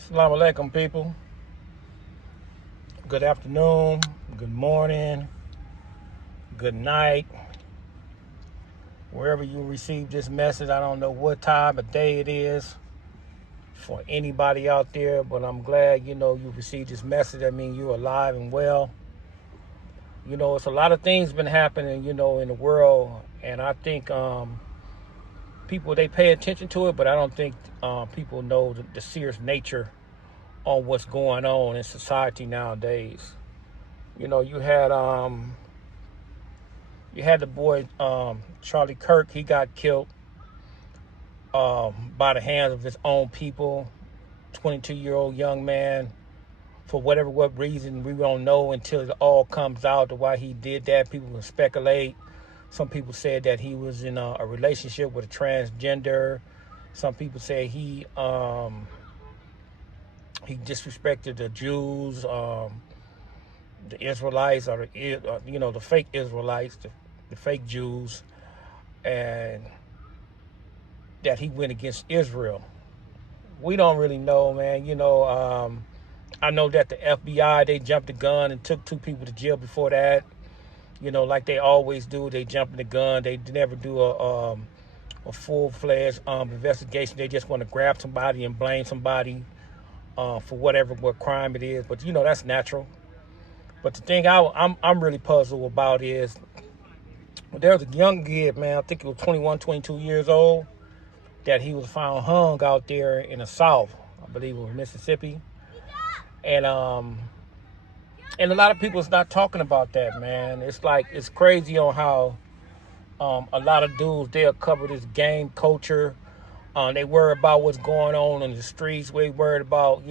Assalamu alaikum, people. Good afternoon, good morning, good night. Wherever you receive this message, I don't know what time of day it is for anybody out there, but I'm glad, you received this message. That means you're alive and well. It's a lot of things been happening, in the world, and I think people, they pay attention to it, but I don't think people know the serious nature on what's going on in society nowadays. You had the boy Charlie Kirk. He got killed by the hands of his own people. 22-year-old young man. For what reason, we don't know until it all comes out to why he did that. People can speculate. Some people said that he was in a relationship with a transgender. Some people say he disrespected the Jews, the Israelites, or the fake Israelites, the fake Jews, and that he went against Israel. We don't really know, man. I know that the FBI, they jumped the gun and took 2 people to jail before that. Like they always do, they jump in the gun. They never do a full-fledged investigation. They just want to grab somebody and blame somebody for what crime it is. But that's natural. But the thing I'm really puzzled about is there was a young kid, man. I think he was 21, 22 years old, that he was found hung out there in the South. I believe it was Mississippi. And a lot of people's not talking about that, man. It's crazy on how a lot of dudes, they'll cover this gang culture. They worry about what's going on in the streets. They worried about,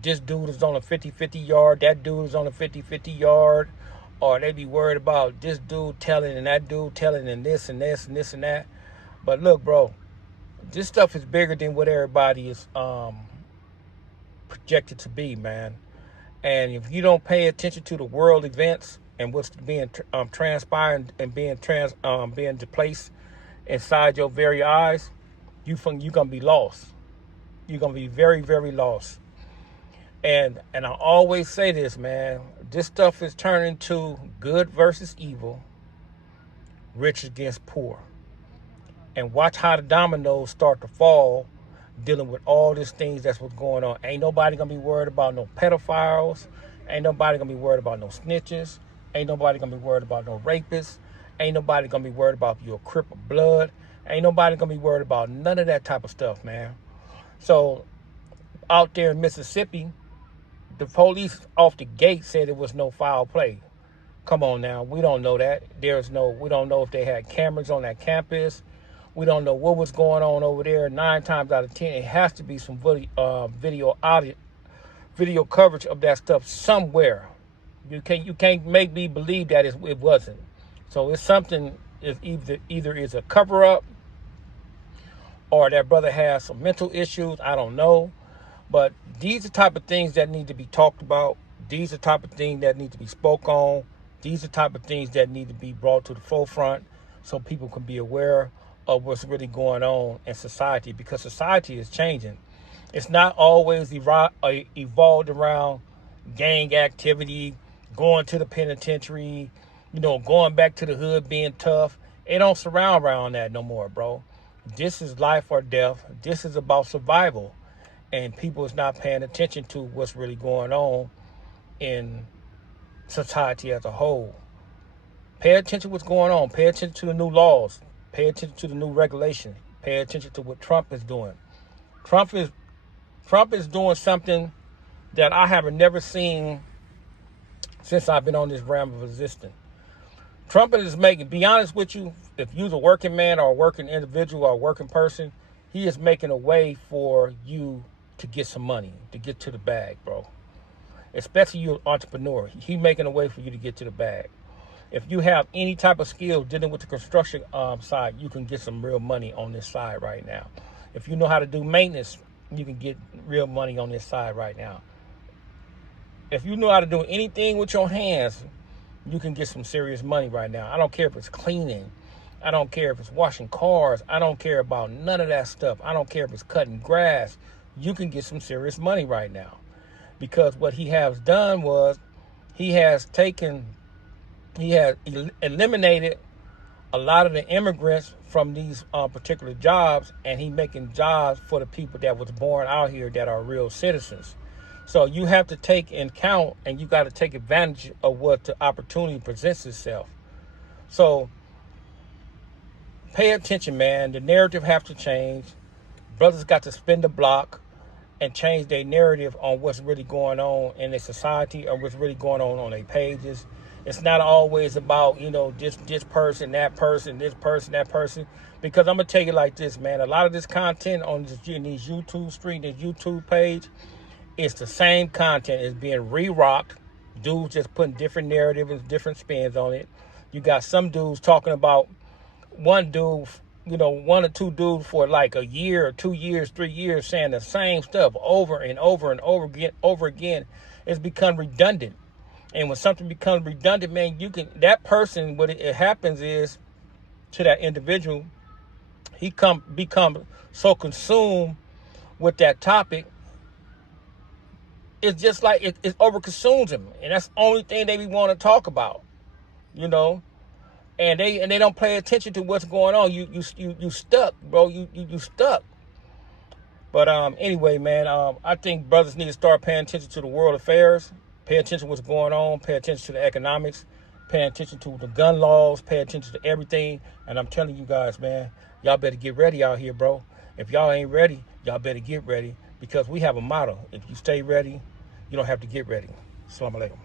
this dude is on a 50-50 yard, that dude is on a 50-50 yard. Or they be worried about this dude telling and that dude telling and this and this and this and that. But look, bro, this stuff is bigger than what everybody is projected to be, man. And if you don't pay attention to the world events and what's being transpiring and being displaced inside your very eyes, you're gonna be lost. You're gonna be very, very lost. And I always say this, man. This stuff is turning to good versus evil, rich against poor. And watch how the dominoes start to fall, dealing with all these things that's what's going on. Ain't nobody gonna be worried about no pedophiles. Ain't nobody gonna be worried about no snitches. Ain't nobody gonna be worried about no rapists. Ain't nobody gonna be worried about your crip of blood. Ain't nobody gonna be worried about none of that type of stuff, man. So out there in Mississippi, the police off the gate said it was no foul play. Come on now, we don't know that. We don't know if they had cameras on that campus. We don't know what was going on over there. 9 times out of 10, it has to be some video coverage of that stuff somewhere. You can't make me believe that it wasn't. So it's something. Is either is a cover up, or that brother has some mental issues. I don't know. But these are the type of things that need to be talked about. These are the type of things that need to be spoke on. These are the type of things that need to be brought to the forefront so people can be aware of what's really going on in society, because society is changing. It's not always evolved around gang activity, going to the penitentiary, going back to the hood, being tough. It don't surround around that no more, bro. This is life or death. This is about survival. And people is not paying attention to what's really going on in society as a whole. Pay attention to what's going on. Pay attention to the new laws. Pay attention to the new regulations. Pay attention to what Trump is doing. Trump is doing something that I have never seen since I've been on this realm of existence. Trump is be honest with you, if you're a working man or a working individual or a working person, he is making a way for you to get some money, to get to the bag, bro. Especially you, an entrepreneur. He's making a way for you to get to the bag. If you have any type of skill dealing with the construction side, you can get some real money on this side right now. If you know how to do maintenance, you can get real money on this side right now. If you know how to do anything with your hands, you can get some serious money right now. I don't care if it's cleaning. I don't care if it's washing cars. I don't care about none of that stuff. I don't care if it's cutting grass, you can get some serious money right now. Because what he has done was he has eliminated a lot of the immigrants from these particular jobs, and he making jobs for the people that was born out here that are real citizens. So you have to take in count, and you got to take advantage of what the opportunity presents itself. So pay attention, man. The narrative have to change. Brothers got to spin the block and change their narrative on what's really going on in their society or what's really going on their pages. It's not always about, this person, that person, this person, that person. Because I'm going to tell you like this, man. A lot of this content on these YouTube stream, this YouTube page, it's the same content. It's being re-rocked. Dudes just putting different narratives and different spins on it. You got some dudes talking about one dude, one or two dudes for like a year or 2 years, 3 years saying the same stuff over and over and over again. It's become redundant. And when something becomes redundant, man, that person, what it happens is to that individual, he become so consumed with that topic. It's just like it overconsumes him. And that's the only thing they want to talk about, And they don't pay attention to what's going on. You stuck, bro. You stuck. But anyway, man, I think brothers need to start paying attention to the world affairs. Pay attention to what's going on. Pay attention to the economics. Pay attention to the gun laws. Pay attention to everything. And I'm telling you guys, man, y'all better get ready out here, bro. If y'all ain't ready, y'all better get ready, because we have a motto: if you stay ready, you don't have to get ready. Assalamu alaikum.